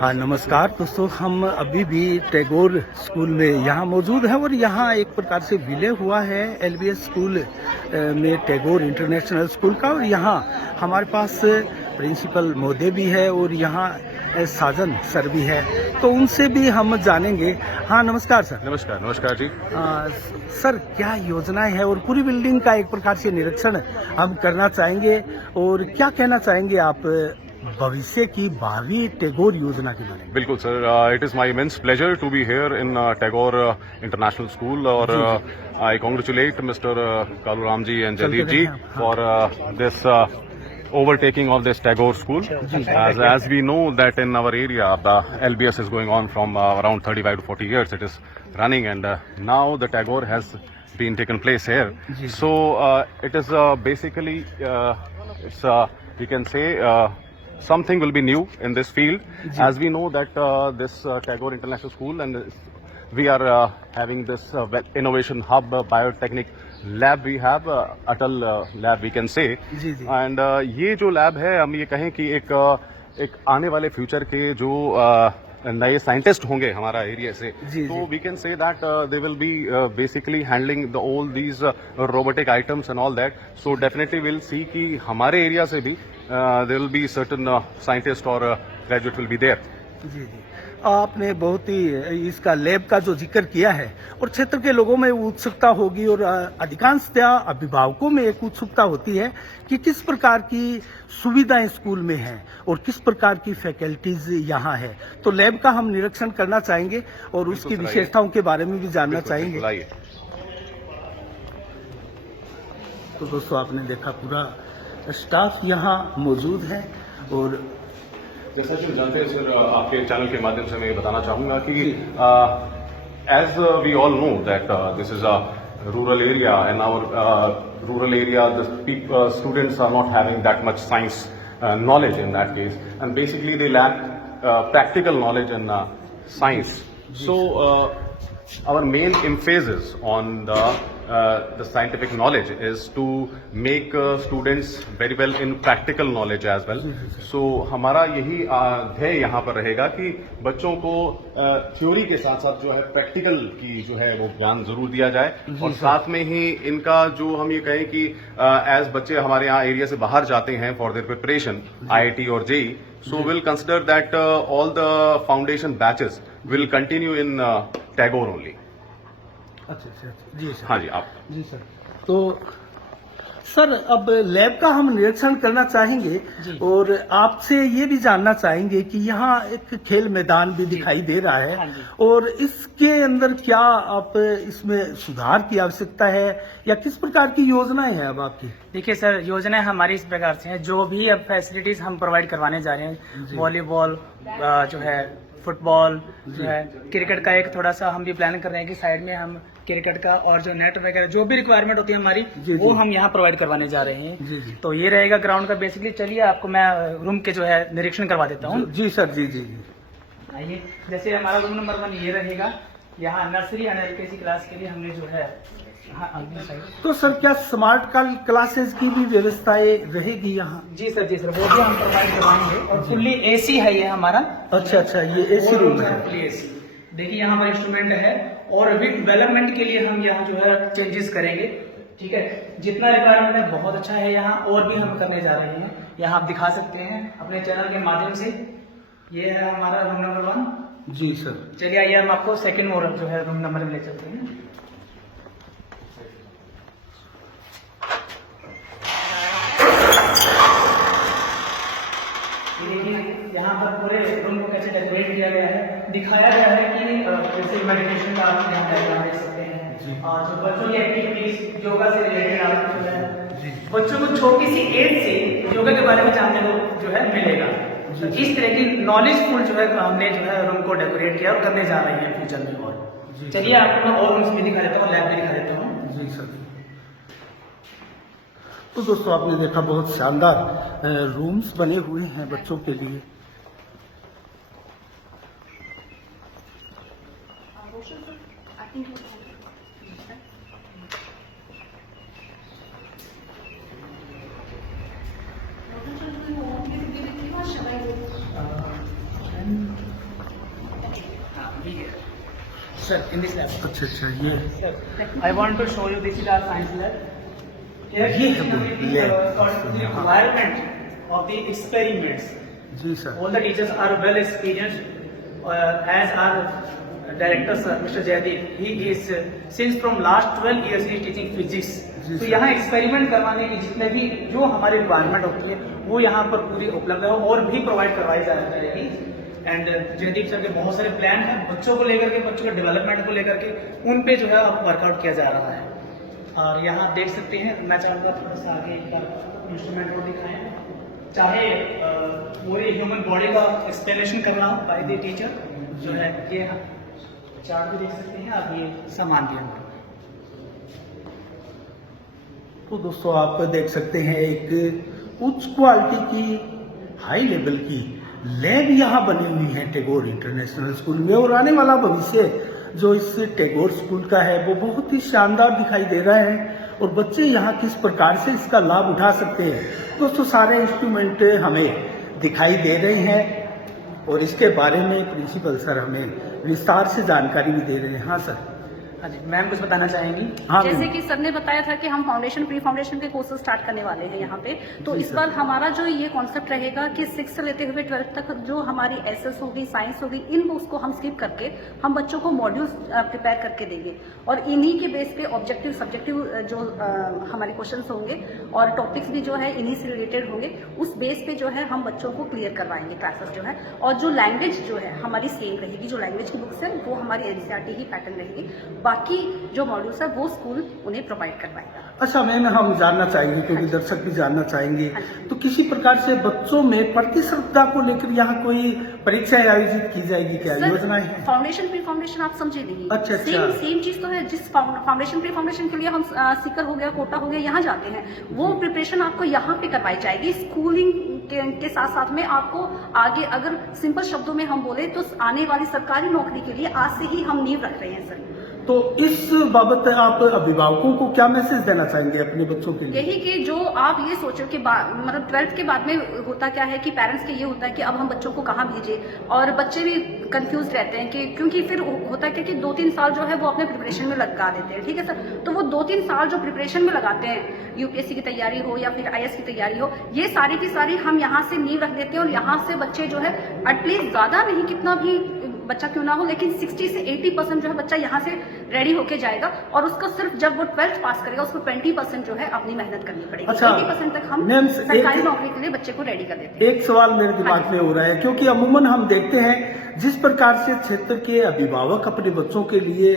हाँ नमस्कार दोस्तों, हम अभी भी टैगोर स्कूल में यहाँ मौजूद हैं और यहाँ एक प्रकार से विलय हुआ है एलबीएस स्कूल में टैगोर इंटरनेशनल स्कूल का। और यहाँ हमारे पास प्रिंसिपल महोदय भी है और यहाँ साजन सर भी है, तो उनसे भी हम जानेंगे। हाँ नमस्कार सर। नमस्कार। नमस्कार जी। सर क्या योजनाएं हैं और पूरी बिल्डिंग का एक प्रकार से निरीक्षण हम करना चाहेंगे और क्या कहना चाहेंगे आप भविष्य की भावी टैगोर योजना के बारे में? बिल्कुल sir, it is my immense pleasure to be here in Tagore International School और I congratulate mister Kaluram ji and Jaideep ji for this overtaking of this Tagore school. As we know that in our area the LBS is going on from around 35 to 40 years it is running, and now the Tagore has been taken place here. So it is basically it's we can say something will be new in this field, as we know that this Tagore International School, and we are having this innovation hub, biotechnic lab we have, Atal lab we can say, and ये जो lab है हम ये कहें कि एक आने वाले फ्यूचर के जो नए साइंटिस्ट होंगे हमारा एरिया से, तो we can say that they will be basically handling the all these robotic items and all that. So definitely will see कि हमारे एरिया से भी there will be certain scientist और ग्रेजुएट विल बी देयर. जी जी, आपने बहुत ही इसका लैब का जो जिक्र किया है और क्षेत्र के लोगों में उत्सुकता होगी और अधिकांशतः अभिभावकों में एक उत्सुकता होती है कि किस प्रकार की सुविधाएं स्कूल में हैं और किस प्रकार की फैकल्टीज यहाँ है. तो लैब का हम निरीक्षण करना चाहेंगे और उसकी विशेषताओं के बारे में भी जानना चाहेंगे. तो दोस्तों आपने देखा पूरा स्टाफ यहाँ मौजूद है. और जैसा कि जानते हैं सर, आपके चैनल के माध्यम से मैं ये बताना चाहूंगा कि as we all know that this is a rural area, and our rural area the students are not having that much science knowledge in that case, and basically they lack practical knowledge in science. So our main emphasis on the scientific knowledge is to make students very well in practical knowledge as well. So हमारा यही ध्येय यहाँ पर रहेगा कि बच्चों को theory के साथ साथ जो है प्रैक्टिकल की जो है वो ज्ञान जरूर दिया जाए, और साथ में ही इनका जो हम ये कहें कि एज बच्चे हमारे यहाँ एरिया से बाहर जाते हैं फॉर देयर प्रिपरेशन IIT और JEE, so we'll consider that all the foundation batches will continue in Tagore only. अच्छा जी सर. हाँ जी आप जी सर. तो सर अब लैब का हम निरीक्षण करना चाहेंगे और आपसे ये भी जानना चाहेंगे कि यहाँ एक खेल मैदान भी दिखाई दे रहा है, और इसके अंदर क्या आप इसमें सुधार की आवश्यकता है या किस प्रकार की योजनाएं हैं अब आपकी? देखिए सर, योजनाएं हमारी इस प्रकार से हैं, जो भी अब फैसिलिटीज हम प्रोवाइड करवाने जा रहे हैं, वॉलीबॉल जो है, फुटबॉल जो है, क्रिकेट का एक थोड़ा सा हम भी प्लान कर रहे हैं कि साइड में हम क्रिकेट का और जो नेट वगैरह जो भी रिक्वायरमेंट होती है हमारी वो हम यहाँ प्रोवाइड करवाने जा रहे हैं. तो ये रहेगा ग्राउंड का बेसिकली. चलिए आपको मैं रूम के जो है निरीक्षण करवा देता हूँ. जी सर. जी जी आइए. जैसे हमारा रूम नंबर 1 ये रहेगा. यहाँ नर्सरी एंड LKG क्लास के लिए हमने जो है, तो सर क्या स्मार्ट क्लासेस की भी व्यवस्थाएं रहेगी यहाँ? जी सर, जी सर, वो भी हम प्रोवाइड करवाएंगे. और फुल्ली AC है ये हमारा. अच्छा, ये AC रूम है. देखिए यहाँ पर इंस्ट्रूमेंट है, और विद डेवलपमेंट के लिए हम यहाँ जो है चेंजेस करेंगे. ठीक है, जितना रिक्वायरमेंट है बहुत अच्छा है यहाँ, और भी हम करने जा रहे हैं. यहाँ आप दिखा सकते हैं अपने चैनल के माध्यम से. ये है हमारा रूम नंबर 1. जी सर. चलिए आइए हम आपको सेकंड मोर जो है रूम नंबर में ले चलते हैं. यहाँ पर पूरे रूम को कैसे डेकोरेट किया गया है, दिखाया गया है कि जैसे मेडिटेशन का आप यहाँ डायग्राम देख सकते हैं, और जो बच्चों की एक्टिविटीज योगा से रिलेटेड आपको जो है बच्चों को छोटी सी एज से योगा के बारे में जानने को जो है मिलेगा. तो इस तरह की नॉलेजफुल जो है हमने जो है रूम को डेकोरेट किया और करने जा रहे हैं फ्यूचर में. और चलिए आपको मैं और रूम्स भी दिखा देता हूँ, लैब भी दिखा देता हूँ. जी सर. तो दोस्तों आपने देखा बहुत शानदार रूम्स बने हुए हैं बच्चों के लिए. Sir, in this lab. अच्छा ये Sir, I want to show you this is our science lab. Here ये is है the lab. environment of the experiments. जी sir. All the teachers are well experienced, as our director sir, Mr. Jaydeep. He is since from last 12 years he is teaching physics. जी तो sir. यहाँ experiment करवाने की जितने भी जो हमारी requirement होती है वो यहाँ पर पूरी उपलब्ध है और भी प्रोवाइड करवाई जाएगी। एंड जयदीप सर के बहुत सारे प्लान हैं बच्चों को लेकर के, बच्चों के डेवलपमेंट को लेकर के, उन पे जो है अब वर्कआउट किया जा रहा है। और यहाँ आप देख सकते हैं, मैं चाहूँगा थोड़ा सा आगे इंस्ट्रूमेंट को दिखाएं, चाहे पूरी ह्यूमन बॉडी का एक्सप्लेनेशन करना हो बाय द टीचर जो है, ये चार्ट भी देख सकते हैं आप, ये सामान भी है। तो दोस्तों आप देख सकते हैं एक उच्च क्वालिटी की हाई लेवल की लैब यहाँ बनी हुई है टैगोर इंटरनेशनल स्कूल में, और आने वाला भविष्य जो इस टैगोर स्कूल का है वो बहुत ही शानदार दिखाई दे रहा है, और बच्चे यहाँ किस प्रकार से इसका लाभ उठा सकते हैं दोस्तों सारे इंस्ट्रूमेंट हमें दिखाई दे रहे हैं, और इसके बारे में प्रिंसिपल सर हमें विस्तार से जानकारी भी दे रहे हैं। हाँ सर। हाँ जी, मैम कुछ बताना चाहेंगी? हाँ जैसे मैम। कि सर ने बताया था कि हम फाउंडेशन प्री फाउंडेशन के कोर्सेज स्टार्ट करने वाले हैं यहाँ पे, तो जी इस सर। बार हमारा जो ये कॉन्सेप्ट रहेगा कि 6 से लेते हुए 12 तक जो हमारी एसएस होगी, साइंस होगी, इन बुक्स को हम स्किप करके हम बच्चों को मॉड्यूल्स प्रिपेयर करके देंगे, और इन्हीं के बेस पे ऑब्जेक्टिव सब्जेक्टिव जो हमारे क्वेश्चन होंगे और टॉपिक्स भी जो है इन्हीं से रिलेटेड होंगे, उस बेस पे जो है हम बच्चों को क्लियर करवाएंगे क्लासेस जो है। और जो लैंग्वेज जो है हमारी सेम रहेगी, जो लैंग्वेज की बुक्स है वो हमारी एनसीईआरटी ही पैटर्न रहेगी, बाकी जो मॉड्यूल्स है वो स्कूल उन्हें प्रोवाइड करवाएगा। अच्छा मैम, हम जानना चाहेंगे क्योंकि दर्शक भी जानना चाहेंगे, तो किसी प्रकार से बच्चों में प्रतिस्पर्धा को लेकर यहाँ कोई परीक्षाएं आयोजित की जाएगी क्या, योजनाएं हैं? फाउंडेशन प्री फाउंडेशन आप समझे नहीं। अच्छा, सेम चीज तो है, जिस फाउंडेशन प्री फाउंडेशन के लिए हम सीकर हो गया, कोटा हो गया, यहाँ जाते हैं, वो प्रिपरेशन आपको यहाँ पे करवाई जाएगी। स्कूलिंग के साथ साथ में आपको आगे, अगर सिंपल शब्दों में हम बोले तो आने वाली सरकारी नौकरी के लिए आज से ही हम नींव रख रहे हैं सर। तो इस बाबत आप अभिभावकों को क्या मैसेज देना चाहेंगे अपने बच्चों के लिए? यही कि जो आप ये सोचो कि मतलब 12th के बाद में होता क्या है कि पेरेंट्स के ये होता है कि अब हम बच्चों को कहाँ भेजें, और बच्चे भी कंफ्यूज रहते हैं कि क्योंकि फिर होता है कि 2-3 साल जो है वो अपने प्रिपरेशन में लगा देते हैं, ठीक है सर। तो वो 2-3 साल जो प्रिपरेशन में लगाते हैं, यूपीएससी की तैयारी हो या फिर आईएएस की तैयारी हो, ये सारी की सारी हम यहाँ से नींव रख देते हैं, और यहाँ से बच्चे जो है एटलीस्ट ज्यादा नहीं, कितना भी बच्चा क्यों ना हो, लेकिन 60 से 80% जो है बच्चा यहाँ से रेडी होके जाएगा, और उसको सिर्फ जब वो 12th पास करेगा उसको 20% जो है अपनी मेहनत करनी पड़ेगी। अच्छा, 80% तक हम मैम, सरकारी नौकरी के लिए बच्चे को रेडी कर देते हैं। एक सवाल मेरे दिमाग में हो रहा है, क्योंकि अमूमन हम देखते हैं जिस प्रकार से क्षेत्र के अभिभावक अपने बच्चों के लिए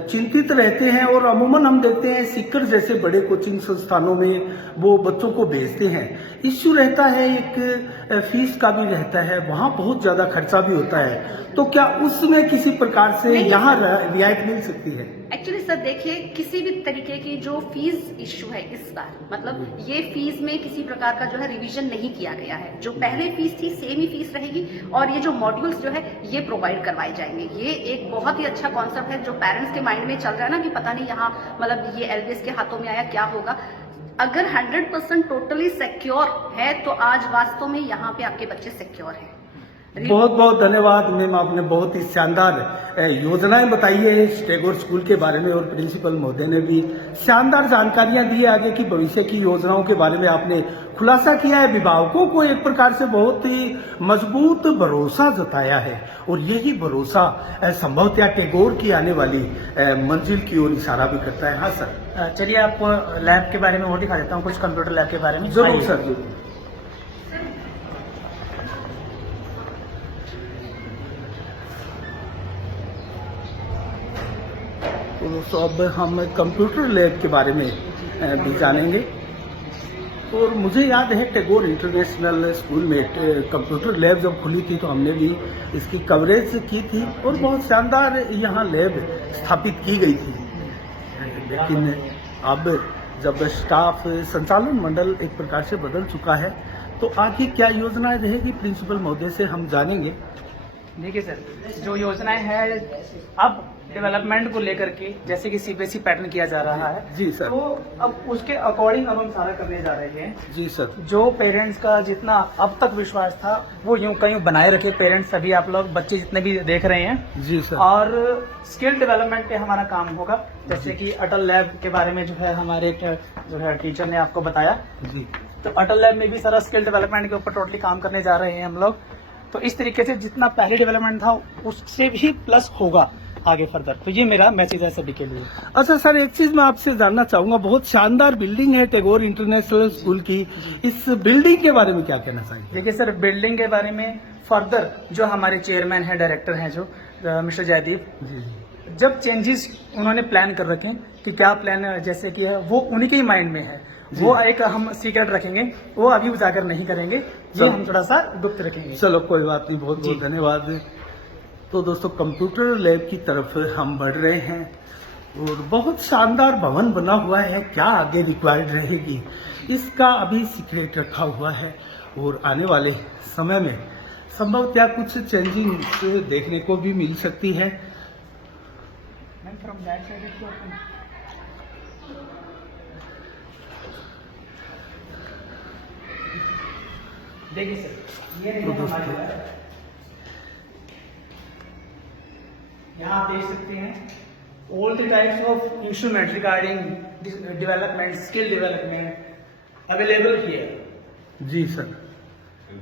चिंतित रहते हैं, और अमूमन हम देखते हैं सीकर जैसे बड़े कोचिंग संस्थानों में वो बच्चों को भेजते हैं, इश्यू रहता है, एक फीस का भी रहता है, वहाँ बहुत ज्यादा खर्चा भी होता है, तो क्या उसमें किसी प्रकार से यहाँ रियायत मिल सकती है? एक्चुअली सर देखिए, किसी भी तरीके की जो फीस इश्यू है इस बार, मतलब ये फीस में किसी प्रकार का जो है रिवीजन नहीं किया गया है, जो पहले फीस थी सेम ही फीस रहेगी, और ये जो मॉड्यूल्स जो है ये प्रोवाइड करवाए जाएंगे। ये एक बहुत ही अच्छा कॉन्सेप्ट है जो पेरेंट्स के माइंड में चल रहा है ना कि पता नहीं यहाँ मतलब ये एलबीएस के हाथों में आया क्या होगा। अगर 100% टोटली सिक्योर है तो आज वास्तव में यहाँ पे आपके बच्चे सिक्योर हैं। बहुत बहुत धन्यवाद मैम, आपने बहुत ही शानदार योजनाएं बताई है इस टैगोर स्कूल के बारे में, और प्रिंसिपल महोदय ने भी शानदार जानकारियां दी है आगे की भविष्य की योजनाओं के बारे में आपने खुलासा किया है, अभिभावकों को एक प्रकार से बहुत ही मजबूत भरोसा जताया है, और यही भरोसा संभवतः टैगोर की आने वाली मंजिल की ओर इशारा भी करता है। हाँ सर। चलिए आपको लैब के बारे में वो दिखा देता हूँ, कुछ कंप्यूटर लैब के बारे में। जरूर सर जी। तो दोस्तों अब हम कंप्यूटर लैब के बारे में भी जानेंगे, और मुझे याद है टैगोर इंटरनेशनल स्कूल में कंप्यूटर लैब जब खुली थी तो हमने भी इसकी कवरेज की थी, और बहुत शानदार यहाँ लैब स्थापित की गई थी। लेकिन अब जब स्टाफ संचालन मंडल एक प्रकार से बदल चुका है तो आगे क्या योजनाएं रहेगी प्रिंसिपल महोदय से हम जानेंगे। देखिए सर, जो योजनाएं हैं अब डेवलपमेंट को लेकर के, जैसे कि सीबीएसई पैटर्न किया जा रहा है जी सर। तो अब उसके अकॉर्डिंग अब हम सारा करने जा रहे हैं। जी सर। जो पेरेंट्स का जितना अब तक विश्वास था वो यूं कहीं बनाए रखे पेरेंट्स, सभी आप लोग बच्चे जितने भी देख रहे हैं। जी सर। और स्किल डेवलपमेंट पे हमारा काम होगा, जैसे कि अटल लैब के बारे में जो है हमारे जो है टीचर ने आपको बताया। जी। तो अटल लैब में भी सारा स्किल डेवलपमेंट के ऊपर टोटली काम करने जा रहे हैं हम लोग। तो इस तरीके से जितना पहले डेवलपमेंट था उससे भी प्लस होगा आगे फर्दर। तो ये मेरा मैसेज है सभी के लिए। अच्छा सर, एक चीज मैं आपसे जानना चाहूंगा, बहुत शानदार बिल्डिंग है टैगोर इंटरनेशनल स्कूल की, इस बिल्डिंग के बारे में क्या कहना चाहिए? देखिए सर, बिल्डिंग के बारे में फर्दर जो हमारे चेयरमैन हैं, डायरेक्टर हैं जो मिस्टर जयदीप, जी। जब चेंजेस उन्होंने प्लान कर रखे कि क्या प्लान जैसे कि है वो उन्हीं के ही माइंड में है, वो एक हम सीक्रेट रखेंगे, वो अभी उजागर नहीं करेंगे, ये हम थोड़ा सा गुप्त रखेंगे। चलो कोई बात नहीं, बहुत बहुत धन्यवाद। तो दोस्तों, कंप्यूटर लैब की तरफ हम बढ़ रहे हैं और बहुत शानदार भवन बना हुआ है। क्या आगे रिक्वायर्ड रहेगी इसका अभी सीक्रेट रखा हुआ है और आने वाले समय में संभवतः कुछ चेंजिंग देखने को भी मिल सकती है। देखिए सर, ये तो दोस्तों, यहाँ आप देख सकते हैं all the types of instrument regarding development, skill development available here. जी sir.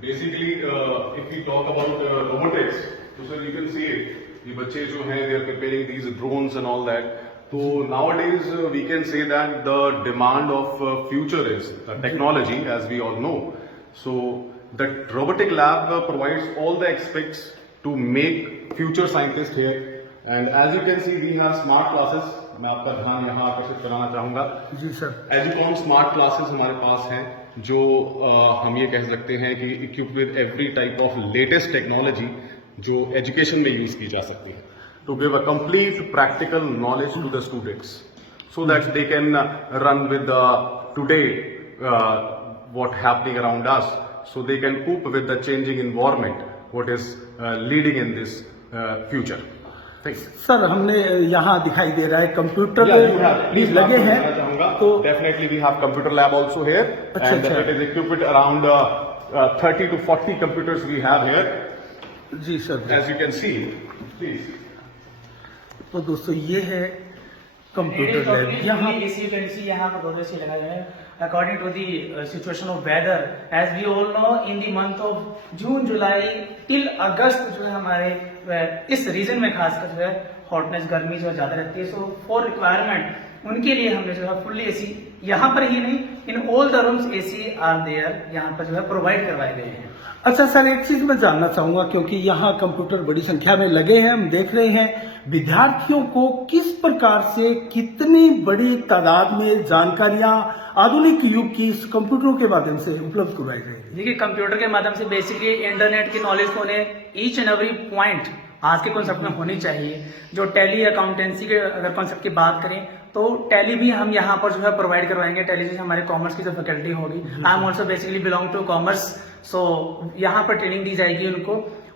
Basically, if we talk about robotics, so sir, you can see it. ये बच्चे जो हैं, they are preparing these drones and all that. So nowadays we can say that the demand of future is technology, as we all know. So the robotic lab provides all the aspects to make future scientists here. And as you can see, we have smart classes. मैं आपका ध्यान यहाँ आकर्षित कराना चाहूंगा। जी sir. एजुकॉम smart classes हमारे पास हैं, जो हम ये कह सकते हैं कि equip with every type of latest technology जो एजुकेशन में यूज की जा सकती है, to give a complete practical knowledge to the students so that they can run with today what happening around us, so they can cope with the changing environment what is leading in this future. Sir, हमने यहाँ दिखाई दे रहा है computer लगे हैं, तो definitely we have computer lab also here and it is equipped around 30 to 40 computers we have here. जी sir, as you can see, please. तो दोस्तों, ये है कंप्यूटर लैब। यहाँ यहाँ पर 2 AC लगाए गए हैं according to the situation of weather. As we all know, in the month of June July till August जो है हमारे इस रीजन में खासकर जो है हॉटनेस, गर्मी जो है ज्यादा रहती है। सो फॉर रिक्वायरमेंट उनके लिए हमने जो है फुल्ली एसी, यहाँ पर ही नहीं, in all the rooms AC are there, यहाँ पर जो है प्रोवाइड करवाए गए हैं। अच्छा सर, एक चीज मैं जानना चाहूंगा, क्योंकि यहाँ कंप्यूटर बड़ी संख्या में लगे हैं, हम देख रहे हैं विद्यार्थियों को किस प्रकार से कितनी बड़ी तादाद में जानकारियां आधुनिक युग की इस कंप्यूटरों के माध्यम से उपलब्ध करवाई गई है। देखिए, कंप्यूटर के माध्यम से बेसिकली इंटरनेट की नॉलेज को उन्हें ईच एंड एवरी पॉइंट आज के कॉन्सेप्ट में होनी चाहिए। जो टैली अकाउंटेंसी के अगर कॉन्सेप्ट की बात करें तो टैली भी हम यहाँ पर जो है प्रोवाइड करवाएंगे। टैली से हमारे कॉमर्स की जो फैकल्टी होगी, I am also basically belong to commerce, so यहाँ पर ट्रेनिंग दी जाएगी उनको।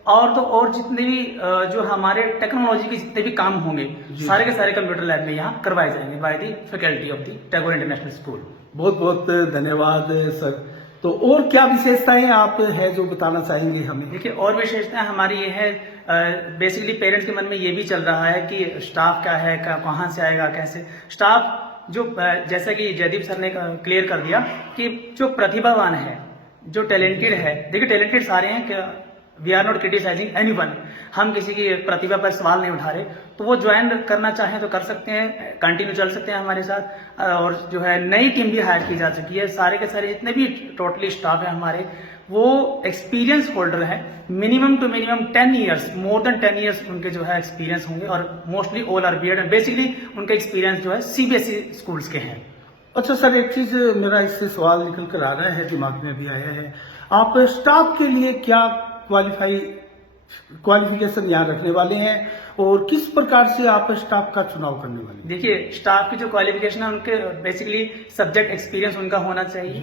और तो और जितने भी जो हमारे टेक्नोलॉजी के जितने भी काम होंगे सारे के सारे कंप्यूटर लैब में यहाँ करवाए जाएंगे by the faculty of the Tagore International school. बहुत बहुत धन्यवाद सर। तो और क्या विशेषताएं आप है जो बताना चाहेंगे हमें? देखिए, और विशेषताएं हमारी ये है, बेसिकली पेरेंट्स के मन में ये भी चल रहा है कि स्टाफ क्या है, कहाँ से आएगा, कैसे स्टाफ जो जैसा कि जयदीप सर ने क्लियर कर दिया कि जो प्रतिभावान है, जो टैलेंटेड है, देखिए टैलेंटेड सारे हैं, कि we are not criticising anyone, हम किसी की प्रतिभा पर सवाल नहीं उठा रहे, तो वो ज्वाइन करना चाहें तो कर सकते हैं, कंटिन्यू चल सकते हैं हमारे साथ। और जो है नई टीम भी हायर की जा चुकी है, सारे के सारे जितने भी टोटली स्टाफ है हमारे वो एक्सपीरियंस होल्डर है, minimum two minimum 10 years, more than 10 years उनके जो है एक्सपीरियंस होंगे, और mostly all are BEd, basically उनके एक्सपीरियंस जो है सीबीएसई स्कूल्स के हैं। अच्छा सर, एक चीज मेरा इससे सवाल निकल कर आ रहा है, दिमाग में भी आया है, आप स्टाफ के लिए क्या क्वालिफिकेशन यहाँ रखने वाले हैं और किस प्रकार से आप स्टाफ का चुनाव करने वाले हैं? देखिए, स्टाफ की जो क्वालिफिकेशन है उनके बेसिकली सब्जेक्ट एक्सपीरियंस उनका होना चाहिए,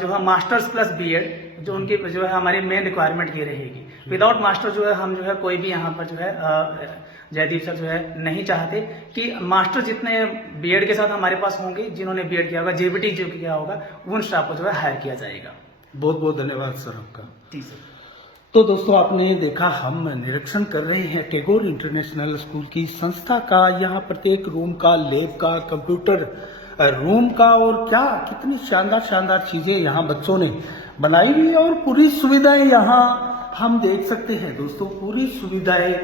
जो है मास्टर्स प्लस बीएड, जो उनकी जो है हमारी मेन रिक्वायरमेंट ये रहेगी। विदाउट मास्टर जो है हम जो है कोई भी यहाँ पर जो है जयदीप सर जो है नहीं चाहते कि मास्टर जितने बीएड के साथ हमारे पास होंगे, जिन्होंने बीएड किया होगा, जेबीटी जो किया होगा, उन स्टाफ को जो है हायर किया जाएगा। बहुत बहुत धन्यवाद सर आपका। जी सर। तो दोस्तों आपने देखा, हम निरीक्षण कर रहे हैं टैगोर इंटरनेशनल स्कूल की संस्था का। यहाँ प्रत्येक रूम का, लैब का, कंप्यूटर रूम का, और क्या कितनी शानदार शानदार चीजें यहाँ बच्चों ने बनाई हुई है, और पूरी सुविधाएं यहाँ हम देख सकते हैं दोस्तों। पूरी सुविधाएं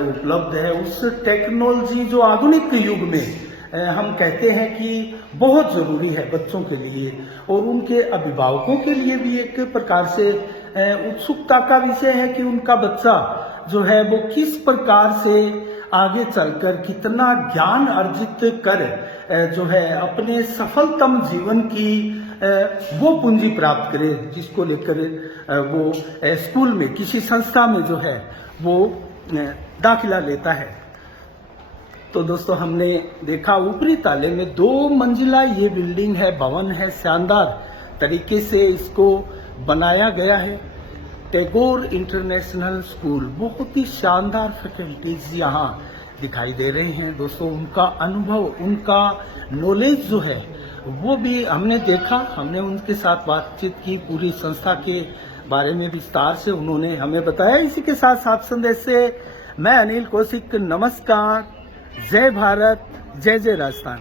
उपलब्ध है। उस टेक्नोलॉजी जो आधुनिक युग में हम कहते हैं कि बहुत जरूरी है बच्चों के लिए, और उनके अभिभावकों के लिए भी एक प्रकार से उत्सुकता का विषय है कि उनका बच्चा जो है वो किस प्रकार से आगे चलकर कितना ज्ञान अर्जित कर जो है अपने सफलतम जीवन की वो पूंजी प्राप्त करे, जिसको लेकर वो स्कूल में, किसी संस्था में जो है वो दाखिला लेता है। तो दोस्तों हमने देखा ऊपरी ताले में 2 मंजिला ये बिल्डिंग है, भवन है, शानदार तरीके से इसको बनाया गया है। टैगोर इंटरनेशनल स्कूल, बहुत ही शानदार फैकल्टीज यहाँ दिखाई दे रहे हैं दोस्तों। उनका अनुभव, उनका नॉलेज जो है वो भी हमने देखा, हमने उनके साथ बातचीत की, पूरी संस्था के बारे में विस्तार से उन्होंने हमें बताया। इसी के साथ साथ संदेश से मैं अनिल कौशिक, नमस्कार, जय भारत, जय जय राजस्थान।